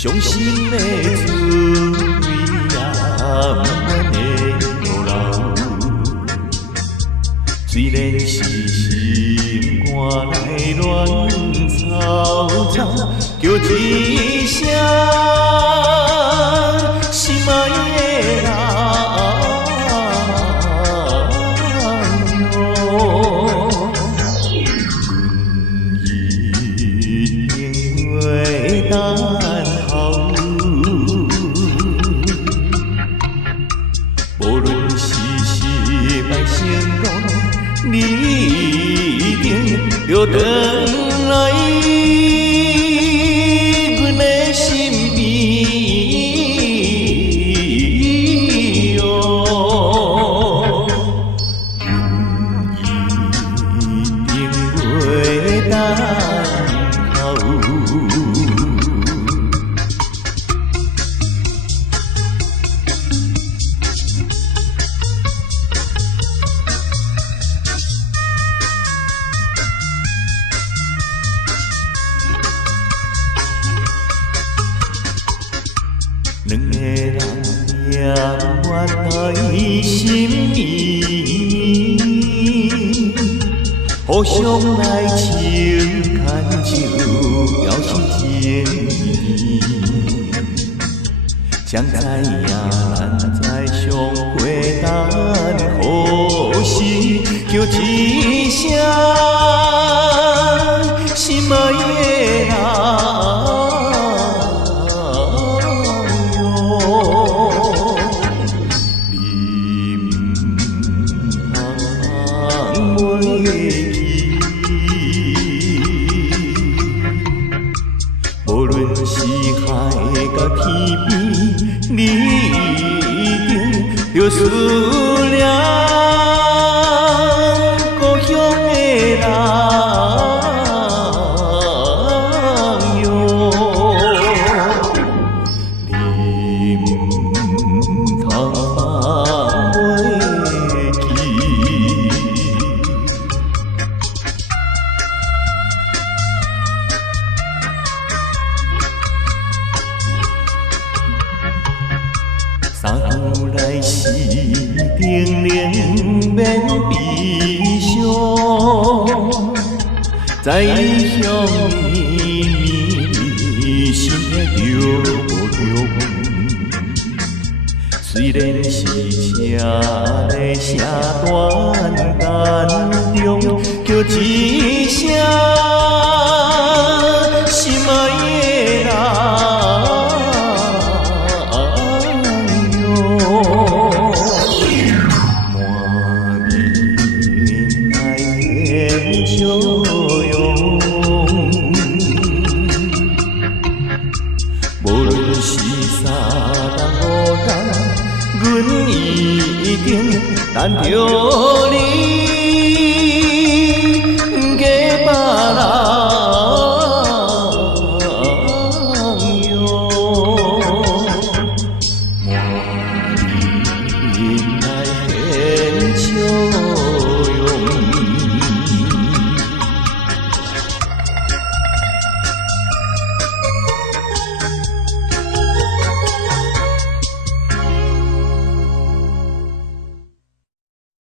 伤心的滋味啊，不愿的落流。虽然是心肝来乱草草，叫一声心爱的人哟，阮一定会等候。无论是失败成功，你一定要回来阮的身边。两个人也怨在心绵绵，互相来情牵手，表示情意。谁知影咱在相会等何时，叫一声心爱的人。无论是海甲天边，你一定要思念故乡的人哟。你唔通放袂记。三句来时，定能免悲伤，在异乡绵绵，心的着无着虽然是车咧声断感中，叫一声心爱的人。无论是三冬五冬，阮一定等着你。